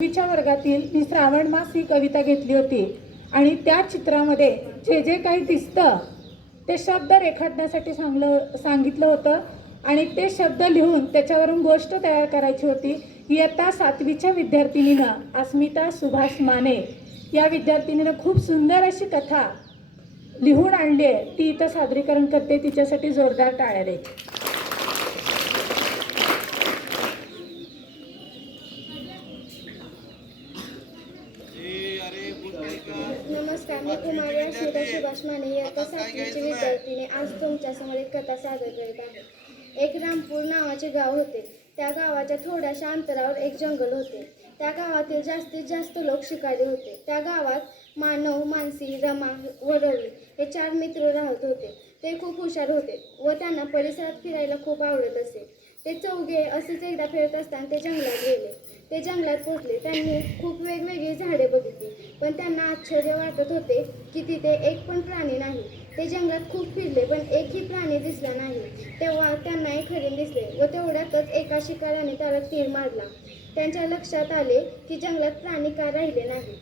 च्या वर्गातील मी श्रावण मास ही कविता घेतली होती. आणि त्या चित्रामध्ये जे जे काही दिसतं ते शब्द रेखाटण्यासाठी सांगलं सांगितलं होतं. आणि ते शब्द लिहून त्याच्यावरून गोष्ट तयार करायची होती. इयत्ता सातवीच्या विद्यार्थिनीनं अस्मिता सुभाष माने या विद्यार्थिनीनं खूप सुंदर अशी कथा लिहून आणली आहे. ती इथं सादरीकरण करते तिच्यासाठी जोरदार टाळ्या द्यायची नमस्कार मी कुमारी अस्मिता सुभाष माने इयत्ता सातवीची विद्यार्थीने आज तुमच्यासमोर एक कथा सादर करीत आहे. एक रामपूर नावाचे गाव होते. त्या गावाच्या थोड्याशा अंतरावर एक जंगल होते. त्या गावातील जास्तीत जास्त लोक शिकारी होते. त्या गावात मानव मानसी रमा व रवी हे चार मित्र राहत होते. ते खूप हुशार होते व त्यांना परिसरात फिरायला खूप आवडत असे. ते चौघे असेच एकदा फिरत असताना ते जंगलात गेले. ते जंगलात पोचले त्यांनी खूप वेगवेगळी झाडे बघितली. पण त्यांना आश्चर्य वाटत होते की तिथे एक पण प्राणी नाही. ते जंगलात खूप फिरले पण एकही प्राणी दिसला नाही. तेव्हा त्यांना एक हरिण दिसले व तेवढ्यातच एका शिकाऱ्याने त्याला तीर मारला. त्यांच्या लक्षात आले की जंगलात प्राणी का राहिले नाही